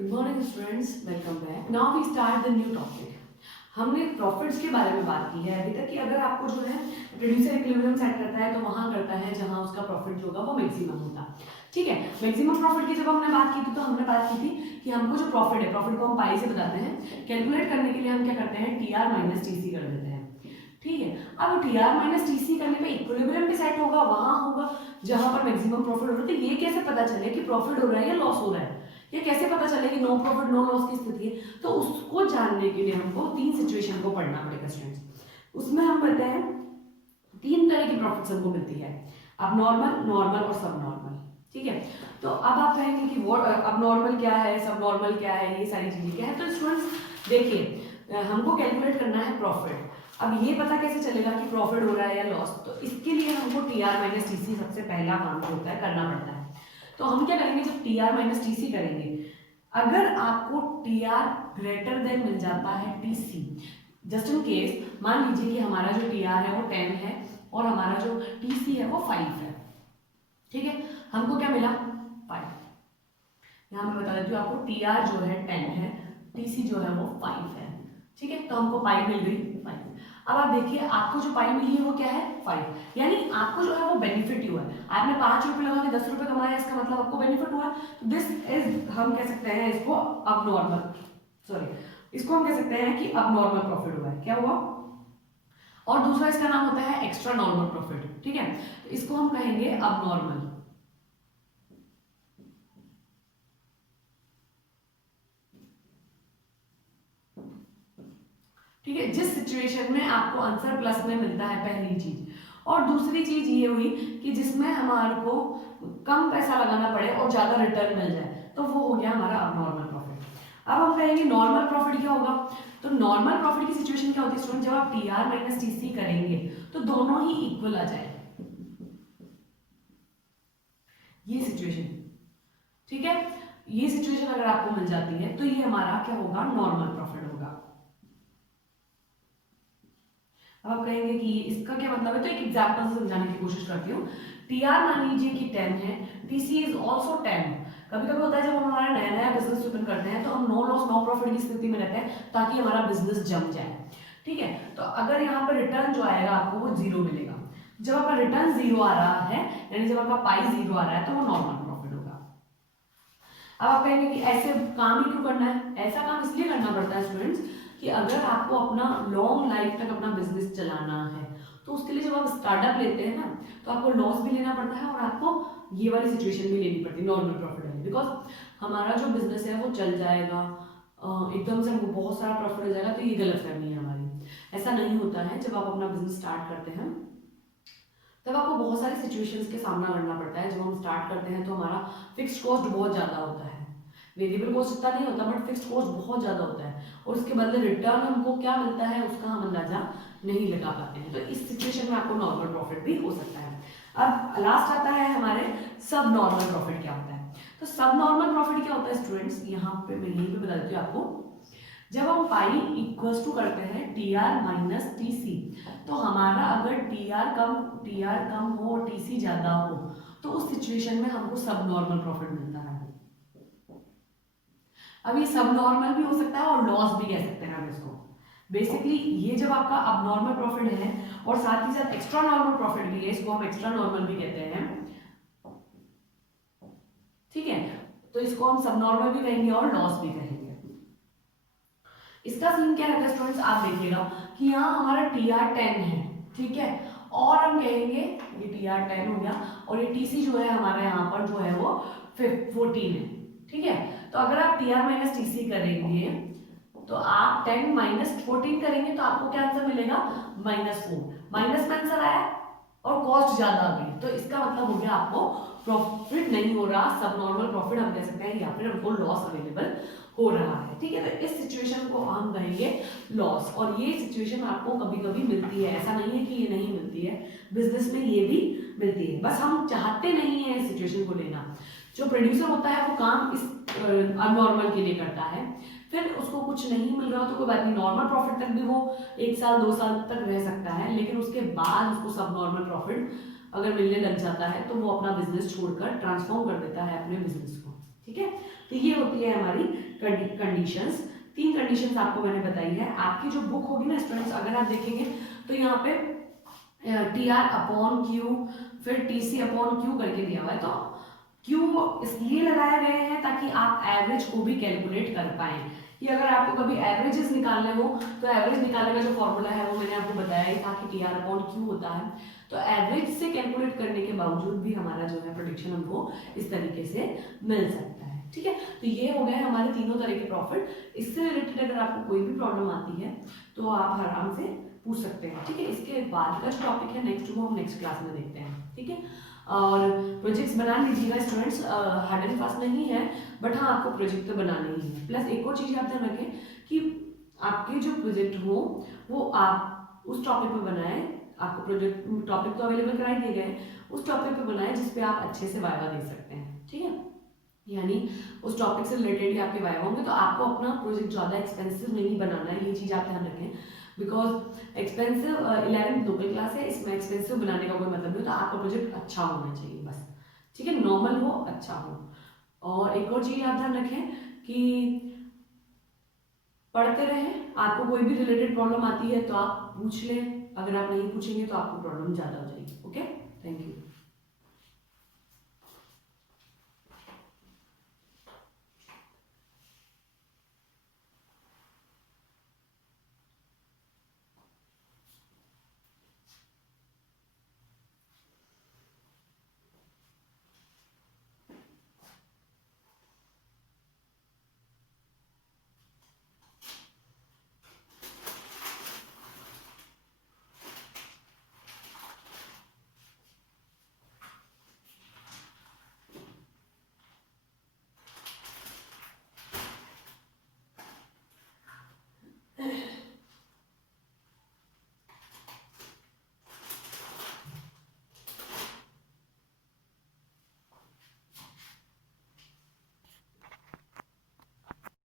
Good morning students, welcome back. Now we start the new topic. हमने profits के बारे में बात की है अभी तक कि अगर आपको जो है प्रोड्यूसर इक्विलिब्रियम सेट करता है तो वहां करता है जहां उसका प्रॉफिट जो होगा वो मैक्सिमम होगा। ठीक है, मैक्सिमम प्रॉफिट की जब हमने बात की थी तो हमने बात की थी कि हमको जो प्रॉफिट है, प्रॉफिट को हम पाई से बताते हैं। कैलकुलेट करने के लिए हम क्या करते हैं, T R minus T C कर देते हैं। ठीक है, अब T R minus T C करने पे इक्विलिब्रियम पे सेट होगा, वहां होगा जहां पर मैक्सिमम प्रॉफिट हो रहा है। तो ये कैसे पता चले कि प्रॉफिट हो रहा है या लॉस हो रहा है, ये कैसे पता चले कि नो प्रॉफिट नो लॉस की स्थिति है, तो उसको जानने के लिए हमको तीन सिचुएशन को पढ़ना पड़ेगा स्टूडेंट्स। उसमें हम बताते हैं तीन तरह की प्रॉफिट्स हमको मिलती है, अब नॉर्मल, नॉर्मल और सब नॉर्मल। ठीक है, तो अब आप कहेंगे कि वो अब नॉर्मल क्या है, सब नॉर्मल क्या है, ये सारी चीजें क्या है। तो स्टूडेंट्स देखिए, हमको कैलकुलेट करना है प्रॉफिट। अब ये पता कैसे चलेगा कि प्रॉफिट हो रहा है या लॉस, तो इसके लिए हमको T R minus T C सबसे पहला काम जो होता है करना पड़ता है। तो हम क्या करेंगे, जब T R minus T C करेंगे, अगर आपको टी आर ग्रेटर देन मिल जाता है T C, just in case मान लीजिए कि हमारा जो टी आर है वो 10 है और हमारा जो टी सी है वो 5 है। ठीक है, हमको क्या मिला 5। यहाँ मैं बता देती हूँ आपको, टी आर जो है 10 है, टी सी जो है वो 5 है। ठीक है, तो हमको पाई मिल गई 5। अब आप देखिए, आपको जो पाई मिली है वो क्या है 5, यानी आपको जो है वो बेनिफिट ही हुआ है। आपने 5 रुपए लगा के 10 रुपए कमाया, इसका मतलब आपको बेनिफिट हुआ। तो दिस इज, हम कह सकते हैं इसको अब नॉर्मल, सॉरी, इसको हम कह सकते हैं कि अब नॉर्मल प्रॉफिट हुआ है। क्या हुआ? और दूसरा इसका नाम होता है एक्स्ट्रा नॉर्मल प्रॉफिट। ठीक है, तो इसको हम कहेंगे अब नॉर्मल। ठीक है, जिस सिचुएशन में आपको आंसर प्लस में मिलता है, पहली चीज। और दूसरी चीज ये हुई कि जिसमें हमारे को कम पैसा लगाना पड़े और ज्यादा रिटर्न मिल जाए, तो वो हो गया हमारा अब नॉर्मल प्रॉफिट। अब हम कहेंगे नॉर्मल प्रॉफिट क्या होगा। तो नॉर्मल प्रॉफिट की सिचुएशन क्या होती है स्टूडेंट, जब आप T R minus T C करेंगे तो दोनों ही इक्वल आ जाए, ये सिचुएशन। ठीक है, ये सिचुएशन अगर आपको मिल जाती है तो ये हमारा क्या होगा, नॉर्मल प्रॉफिट होगा। अब आप कहेंगे कि इसका क्या मतलब है, तो एक एग्जांपल से समझाने की कोशिश करती हूँ। टी आर मान लीजिए कि 10 है, टी सी इज ऑल्सो 10। कभी कभी होता है जब हम हमारा नया नया बिजनेस ओपन करते हैं तो हम नो लॉस नो प्रॉफिट की स्थिति में रहते हैं ताकि हमारा बिजनेस जम जाए। ठीक है, तो अगर यहाँ पर रिटर्न जो आएगा आपको वो 0 मिलेगा। जब आपका रिटर्न 0 आ रहा है, यानी जब आपका पाई 0 आ रहा है, तो वो नॉर्मल प्रॉफिट होगा। अब आप कहेंगे कि ऐसे काम ही क्यों करना है, ऐसा काम इसलिए करना पड़ता है स्टूडेंट्स कि अगर आपको अपना लॉन्ग लाइफ तक अपना बिजनेस चलाना है तो उसके लिए जब आप स्टार्टअप लेते हैं ना, तो आपको लॉस भी लेना पड़ता है और आपको ये वाली सिचुएशन भी लेनी पड़ती है, नॉर्मल प्रॉफिट वाली। बिकॉज हमारा जो बिजनेस है वो चल जाएगा, एकदम से हमको बहुत सारा प्रॉफिट हो जाएगा, तो ये गलत फहमी है हमारी। ऐसा नहीं होता है। जब आप अपना बिजनेस स्टार्ट करते हैं तब आपको बहुत सारे सिचुएशंस के सामना करना पड़ता है। जब हम स्टार्ट करते हैं तो हमारा फिक्स्ड कॉस्ट बहुत ज़्यादा होता है, वेरिएबल कॉस्ट इतना नहीं होता, बट फिक्स्ड कॉस्ट बहुत ज़्यादा होता है, और उसके बदले रिटर्न हमको क्या मिलता है उसका हम अंदाजा नहीं लगा पाते हैं। तो इस सिचुएशन में आपको नॉर्मल प्रॉफिट भी हो सकता है। अब लास्ट आता है हमारे सब नॉर्मल प्रॉफिट क्या होता है। तो सब नॉर्मल प्रॉफिट क्या होता है स्टूडेंट्स, यहाँ पे मैं यहीं पे बता देती हूँ आपको। जब हम पाई इक्वल्स टू करते हैं T R minus T C, तो हमारा अगर टी आर कम हो और टी सी ज्यादा हो, तो उस सिचुएशन में हमको सब नॉर्मल प्रॉफिट मिलता है। अब ये सब नॉर्मल भी हो सकता है और लॉस भी कह सकते हैं हम इसको। बेसिकली ये जब आपका अब नॉर्मल प्रॉफिट है और साथ ही साथ एक्स्ट्रा नॉर्मल प्रॉफिट भी है, इसको हम एक्स्ट्रा नॉर्मल भी कहते हैं। ठीक है, तो इसको हम सब नॉर्मल भी कहेंगे और लॉस भी कहेंगे। इसका सीन क्या रहता है स्टूडेंट्स, आप देखिएगा कि यहाँ हमारा टी आर 10 है। ठीक है, और हम कहेंगे ये टी आर 10 हो गया और ये टी सी जो है हमारे यहाँ पर जो है वो 14 है। ठीक है, तो अगर आप T R minus T C करेंगे तो आप 10 माइनस 14 करेंगे तो आपको क्या आंसर मिलेगा, -4। माइनस में आंसर आया और कॉस्ट ज्यादा आ गई, तो इसका मतलब हो गया आपको प्रॉफिट नहीं हो रहा, सब नॉर्मल प्रॉफिट हम कह सकते हैं, या फिर हमको लॉस अवेलेबल हो रहा है। ठीक है, तो इस सिचुएशन को हम कहेंगे लॉस, और ये सिचुएशन आपको कभी कभी मिलती है, ऐसा नहीं है कि ये नहीं मिलती है, बिजनेस में ये भी मिलती है, बस हम चाहते नहीं है इस सिचुएशन को लेना। जो प्रोड्यूसर होता है वो काम इस अननॉर्मल के लिए करता है, फिर उसको कुछ नहीं मिल रहा हो तो कोई बात नहीं, नॉर्मल प्रॉफिट तक भी वो 1 साल 2 साल तक रह सकता है, लेकिन उसके बाद उसको सब नॉर्मल प्रॉफिट अगर मिलने लग जाता है तो वो अपना बिजनेस छोड़कर ट्रांसफॉर्म कर देता है अपने बिजनेस को। ठीक है। तो ये होती है हमारी कंडीशंस। 3 कंडीशंस आपको मैंने बताई है। आपकी जो बुक होगी ना स्टूडेंट्स, अगर आप देखेंगे तो यहाँ पे TR अपॉन क्यू, फिर TC अपॉन क्यू करके दिया हुआ है। तो क्यू इसलिए लगाए गए हैं ताकि आप एवरेज को भी कैलकुलेट कर पाए, कि अगर आपको कभी एवरेजेस निकालने हो तो एवरेज निकालने का जो फॉर्मूला है वो मैंने आपको बताया ही था कि TR अपॉन क्यू होता है। तो एवरेज से कैलकुलेट करने के बावजूद भी हमारा जो है प्रोडिक्शन हमको इस तरीके से मिल सकता है। ठीक है, तो ये हो गए हमारे तीनों तरह के प्रॉफिट। इससे रिलेटेड अगर आपको कोई भी प्रॉब्लम आती है तो आप आराम से पूछ सकते हैं। ठीक है, इसके बाद का जो टॉपिक है नेक्स्ट, वो हम नेक्स्ट क्लास में देखते हैं। ठीक है, और प्रोजेक्ट्स बना लीजिएगा स्टूडेंट्स, हार्ड एंड फास्ट नहीं है, बट हाँ आपको प्रोजेक्ट तो बनाना ही है। प्लस एक और चीज़ आप ध्यान रखें कि आपके जो प्रोजेक्ट हो वो आप उस टॉपिक पे बनाएं। आपको प्रोजेक्ट टॉपिक तो अवेलेबल करा ही दिए गए, उस टॉपिक पे बनाएं जिस पे आप अच्छे से वाइवा दे सकते हैं। ठीक है, यानी उस टॉपिक से रिलेटेड ही आपके वाइवा होंगे। तो आपको अपना प्रोजेक्ट ज़्यादा एक्सपेंसिव नहीं बनाना है, ये चीज़ आप ध्यान रखें। Because expensive 11th local class है, इसमें एक्सपेंसिव बनाने का कोई मतलब नहीं होता। आपका प्रोजेक्ट अच्छा होना चाहिए बस। ठीक है, नॉर्मल हो, अच्छा हो। और एक और चीज़ आप ध्यान रखें कि पढ़ते रहें। आपको कोई भी रिलेटेड प्रॉब्लम आती है तो आप पूछ लें, अगर आप नहीं पूछेंगे तो आपको प्रॉब्लम ज़्यादा हो जाएगी। Okay, thank you.